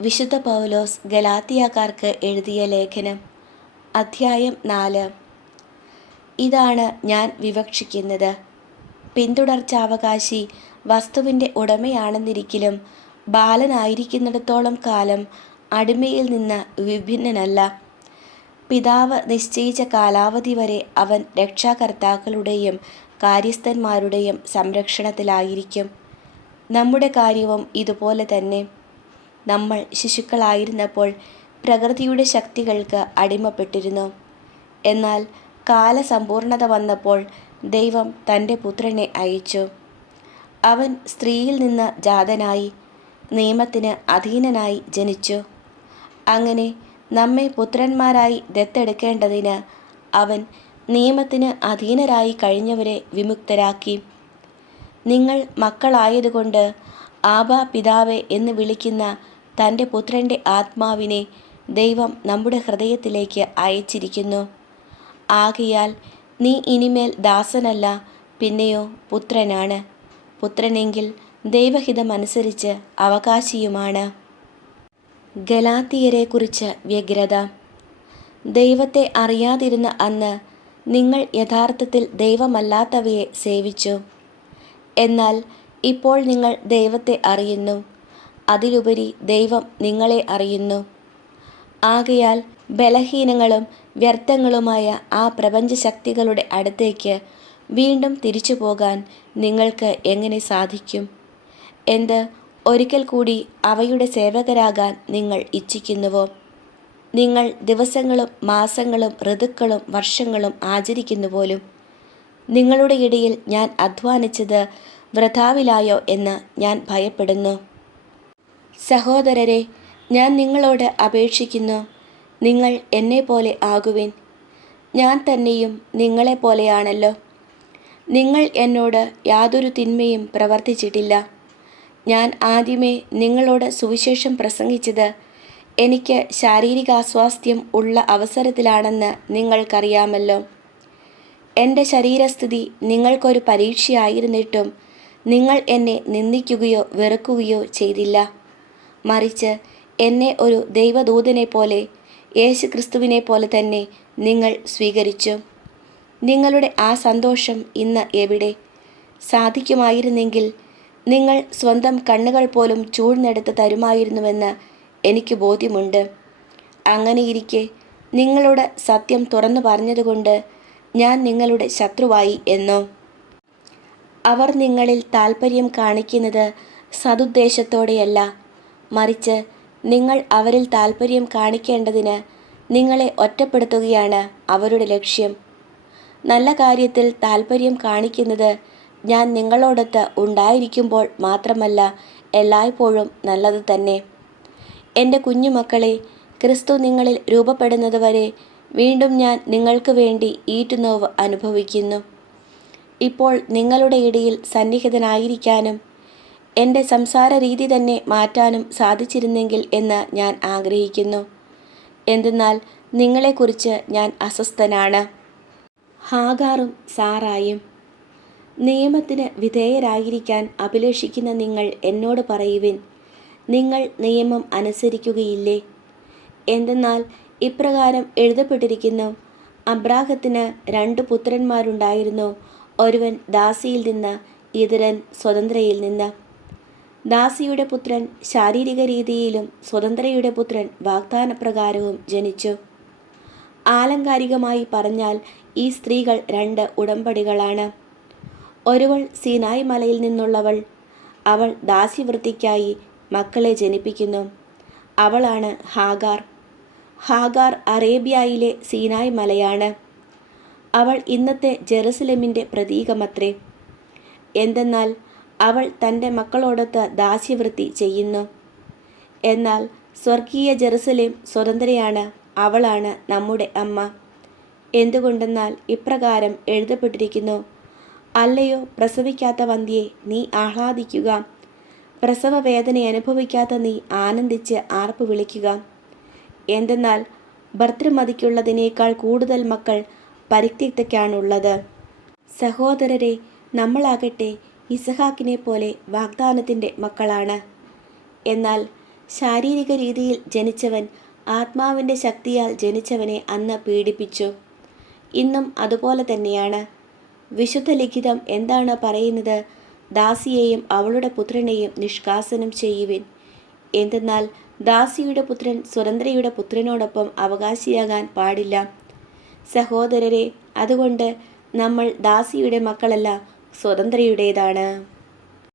വിശുദ്ധ പൗലോസ് ഗലാത്തിയാക്കാർക്ക് എഴുതിയ ലേഖനം, അധ്യായം 4. ഇതാണ് ഞാൻ വിവക്ഷിക്കുന്നത്. പിന്തുടർച്ചാവകാശി വസ്തുവിൻ്റെ ഉടമയാണെന്നിരിക്കലും ബാലനായിരിക്കുന്നിടത്തോളം കാലം അടിമയിൽ നിന്ന് വിഭിന്നനല്ല. പിതാവ് നിശ്ചയിച്ച കാലാവധി വരെ അവൻ രക്ഷാകർത്താക്കളുടെയും കാര്യസ്ഥന്മാരുടെയും സംരക്ഷണത്തിലായിരിക്കും. നമ്മുടെ കാര്യവും ഇതുപോലെ തന്നെ. നമ്മൾ ശിശുക്കളായിരുന്നപ്പോൾ പ്രകൃതിയുടെ ശക്തികൾക്ക് അടിമപ്പെട്ടിരുന്നു. എന്നാൽ കാലസമ്പൂർണത വന്നപ്പോൾ ദൈവം തൻ്റെ പുത്രനെ അയച്ചു. അവൻ സ്ത്രീയിൽ നിന്ന് ജാതനായി നിയമത്തിന് അധീനനായി ജനിച്ചു. അങ്ങനെ നമ്മെ പുത്രന്മാരായി ദത്തെടുക്കേണ്ടതിന് അവൻ നിയമത്തിന് അധീനരായി കഴിഞ്ഞവരെ വിമുക്തരാക്കി. നിങ്ങൾ മക്കളായതുകൊണ്ട് ആബാ പിതാവേ എന്ന് വിളിക്കുന്ന തൻ്റെ പുത്രൻ്റെ ആത്മാവിനെ ദൈവം നമ്മുടെ ഹൃദയത്തിലേക്ക് അയച്ചിരിക്കുന്നു. ആകയാൽ നീ ഇനിമേൽ ദാസനല്ല, പിന്നെയോ പുത്രനാണ്. പുത്രനെങ്കിൽ ദൈവഹിതമനുസരിച്ച് അവകാശിയുമാണ്. ഗലാത്യരെക്കുറിച്ച് വ്യഗ്രത. ദൈവത്തെ അറിയാതിരുന്ന അന്ന് നിങ്ങൾ യഥാർത്ഥത്തിൽ ദൈവമല്ലാത്തവയെ സേവിച്ചു. എന്നാൽ ഇപ്പോൾ നിങ്ങൾ ദൈവത്തെ അറിയുന്നു, അതിലുപരി ദൈവം നിങ്ങളെ അറിയുന്നു. ആകയാൽ ബലഹീനങ്ങളും വ്യർത്ഥങ്ങളുമായ ആ പ്രപഞ്ചശക്തികളുടെ അടുത്തേക്ക് വീണ്ടും തിരിച്ചു പോകാൻ നിങ്ങൾക്ക് എങ്ങനെ സാധിക്കും? ഒരിക്കൽ കൂടി അവയുടെ സേവകരാകാൻ നിങ്ങൾ ഇച്ഛിക്കുന്നുവോ? നിങ്ങൾ ദിവസങ്ങളും മാസങ്ങളും ഋതുക്കളും വർഷങ്ങളും ആചരിക്കുന്നു പോലും. നിങ്ങളുടെ ഇടയിൽ ഞാൻ അധ്വാനിച്ചത് വൃഥാവിലായോ എന്ന് ഞാൻ ഭയപ്പെടുന്നു. സഹോദരരെ, ഞാൻ നിങ്ങളോട് അപേക്ഷിക്കുന്നു, നിങ്ങൾ എന്നെപ്പോലെ ആകുവിൻ. ഞാൻ തന്നെയും നിങ്ങളെപ്പോലെയാണല്ലോ. നിങ്ങൾ എന്നോട് യാതൊരു തിന്മയും പ്രവർത്തിച്ചിട്ടില്ല. ഞാൻ ആദ്യമേ നിങ്ങളോട് സുവിശേഷം പ്രസംഗിച്ചത് എനിക്ക് ശാരീരികാസ്വാസ്ഥ്യം ഉള്ള അവസരത്തിലാണെന്ന് നിങ്ങൾക്കറിയാമല്ലോ. എൻ്റെ ശരീരസ്ഥിതി നിങ്ങൾക്കൊരു പരീക്ഷയായിരുന്നിട്ടും നിങ്ങൾ എന്നെ നിന്ദിക്കുകയോ വെറുക്കുകയോ ചെയ്തില്ല. മറിച്ച് എന്നെ ഒരു ദൈവദൂതനെ പോലെ, യേശുക്രിസ്തുവിനെ പോലെ തന്നെ നിങ്ങൾ സ്വീകരിച്ചു. നിങ്ങളുടെ ആ സന്തോഷം ഇന്ന് എവിടെ? സാധിക്കുമായിരുന്നെങ്കിൽ നിങ്ങൾ സ്വന്തം കണ്ണുകൾ പോലും ചൂഴ്ന്നെടുത്ത് തരുമായിരുന്നുവെന്ന് എനിക്ക് ബോധ്യമുണ്ട്. അങ്ങനെയിരിക്കെ നിങ്ങളോട് സത്യം തുറന്നു പറഞ്ഞതുകൊണ്ട് ഞാൻ നിങ്ങളുടെ ശത്രുവായി എന്നോ? അവർ നിങ്ങളിൽ താൽപ്പര്യം കാണിക്കുന്നത് സതുദ്ദേശത്തോടെയല്ല, മറിച്ച് നിങ്ങൾ അവരിൽ താൽപ്പര്യം കാണിക്കേണ്ടതിന് നിങ്ങളെ ഒറ്റപ്പെടുത്തുകയാണ് അവരുടെ ലക്ഷ്യം. നല്ല കാര്യത്തിൽ താൽപ്പര്യം കാണിക്കുന്നത് ഞാൻ നിങ്ങളോടൊത്ത് ഉണ്ടായിരിക്കുമ്പോൾ മാത്രമല്ല, എല്ലായ്പ്പോഴും നല്ലത് തന്നെ. എൻ്റെ കുഞ്ഞുമക്കളെ, ക്രിസ്തു നിങ്ങളിൽ രൂപപ്പെടുന്നതുവരെ വീണ്ടും ഞാൻ നിങ്ങൾക്ക് വേണ്ടി ഈറ്റുനോവ് അനുഭവിക്കുന്നു. ഇപ്പോൾ നിങ്ങളുടെ ഇടയിൽ സന്നിഹിതനായിരിക്കാനും എൻ്റെ സംസാര രീതി തന്നെ മാറ്റാനും സാധിച്ചിരുന്നെങ്കിൽ എന്ന് ഞാൻ ആഗ്രഹിക്കുന്നു. എന്തെന്നാൽ നിങ്ങളെക്കുറിച്ച് ഞാൻ അസ്വസ്ഥനാണ്. ഹാഗാറും സാറായും. നിയമത്തിന് വിധേയരായിരിക്കാൻ അഭിലഷിക്കുന്ന നിങ്ങൾ എന്നോട് പറയുവിൻ, നിങ്ങൾ നിയമം അനുസരിക്കുകയില്ലേ? എന്തെന്നാൽ ഇപ്രകാരം എഴുതപ്പെട്ടിരിക്കുന്നു, അബ്രാഹത്തിന് 2 പുത്രന്മാരുണ്ടായിരുന്നു, ഒരുവൻ ദാസിയിൽ നിന്ന്, ഇതരൻ സ്വതന്ത്രയിൽ നിന്ന്. ദാസിയുടെ പുത്രൻ ശാരീരിക രീതിയിലും സ്വതന്ത്രയുടെ പുത്രൻ വാഗ്ദാനപ്രകാരവും ജനിച്ചു. ആലങ്കാരികമായി പറഞ്ഞാൽ ഈ സ്ത്രീകൾ 2 ഉടമ്പടികളാണ്. ഒരുവൾ സീനായ് മലയിൽ നിന്നുള്ളവൾ. അവൾ ദാസ്യവൃത്തിക്കായി മക്കളെ ജനിപ്പിക്കുന്നു. അവളാണ് ഹാഗാർ. ഹാഗാർ അറേബ്യയിലെ സീനായ് മലയാണ്. അവൾ ഇന്നത്തെ ജെറുസലേമിൻ്റെ പ്രതീകമത്രേ. എന്തെന്നാൽ അവൾ തൻ്റെ മക്കളോടൊത്ത് ദാസ്യവൃത്തി ചെയ്യുന്നു. എന്നാൽ സ്വർഗീയ ജെറുസലേം സ്വതന്ത്രയാണ്, അവളാണ് നമ്മുടെ അമ്മ. എന്തുകൊണ്ടെന്നാൽ ഇപ്രകാരം എഴുതപ്പെട്ടിരിക്കുന്നു, അല്ലയോ പ്രസവിക്കാത്ത വന്ധ്യേ, നീ ആഹ്ലാദിക്കുക, പ്രസവ വേദന അനുഭവിക്കാത്ത നീ ആനന്ദിച്ച് ആർപ്പ് വിളിക്കുക. എന്തെന്നാൽ ഭർതൃമതിക്കുള്ളതിനേക്കാൾ കൂടുതൽ മക്കൾ പരിത്യക്തയ്ക്കാണുള്ളത്. സഹോദരരെ, നമ്മളാകട്ടെ ഇസഹാക്കിനെ പോലെ വാഗ്ദാനത്തിൻ്റെ മക്കളാണ്. എന്നാൽ ശാരീരിക രീതിയിൽ ജനിച്ചവൻ ആത്മാവിൻ്റെ ശക്തിയാൽ ജനിച്ചവനെ അന്ന് പീഡിപ്പിച്ചു. ഇന്നും അതുപോലെ തന്നെയാണ്. വിശുദ്ധ ലിഖിതം എന്താണ് പറയുന്നത്? ദാസിയെയും അവളുടെ പുത്രനെയും നിഷ്കാസനം ചെയ്യുവിൻ. എന്തെന്നാൽ ദാസിയുടെ പുത്രൻ സ്വതന്ത്രയുടെ പുത്രനോടൊപ്പം അവകാശിയാകാൻ പാടില്ല. സഹോദരരെ, അതുകൊണ്ട് നമ്മൾ ദാസിയുടെ മക്കളല്ല, സ്വതന്ത്രയുടേതാണ്.